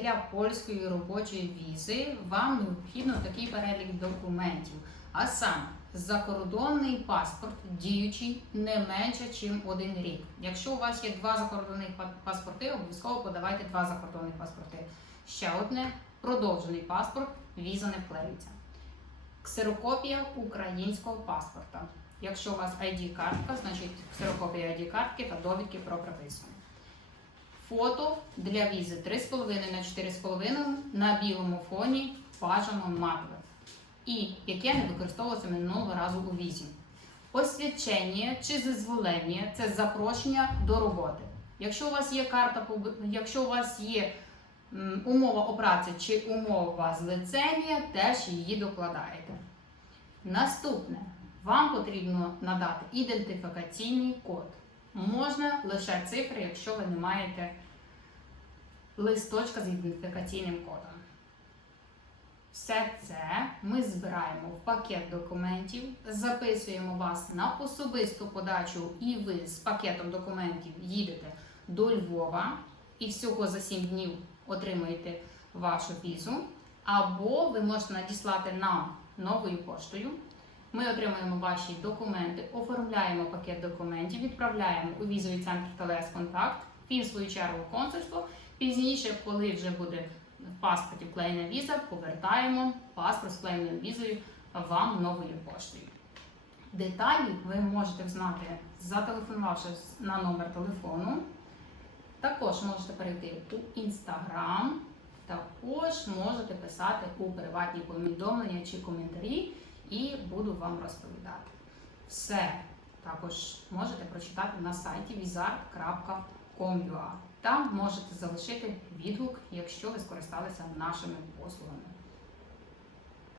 для польської робочої візи вам необхідно такий перелік документів. А саме закордонний паспорт діючий не менше, ніж один рік. Якщо у вас є два закордонних паспорти, обов'язково подавайте два закордонних паспорти. Ще одне продовжений паспорт, віза не вклеюється. Ксерокопія українського паспорта. Якщо у вас ID-картка, значить ксерокопія ID-картки та довідки про прописку. Фото для візи 3,5 на 4,5 на білому фоні бажано матове. І яке не використовувалося минулого разу у візі. Посвідчення чи дозволення це запрошення до роботи. Якщо у вас є карта, якщо у вас є умова о праці чи умова злицення, теж її докладаєте. Наступне, вам потрібно надати ідентифікаційний код. Можна лише цифри, якщо ви не маєте листочка з ідентифікаційним кодом. Все це ми збираємо в пакет документів, записуємо вас на особисту подачу, і ви з пакетом документів їдете до Львова і всього за 7 днів отримаєте вашу візу. Або ви можете надіслати нам новою поштою. Ми отримуємо ваші документи, оформляємо пакет документів, відправляємо у візовий центр Телес Контакт, він в свою чергу консульство. Пізніше, коли вже буде в паспорті вклеєна віза, повертаємо паспорт з вклеєною візою вам новою поштою. Деталі ви можете знати, зателефонувавши на номер телефону. Також можете перейти у інстаграм, також можете писати у приватні повідомлення чи коментарі, і буду вам розповідати. Все також можете прочитати на сайті wizard.com.ua. Там можете залишити відгук, якщо ви скористалися нашими послугами.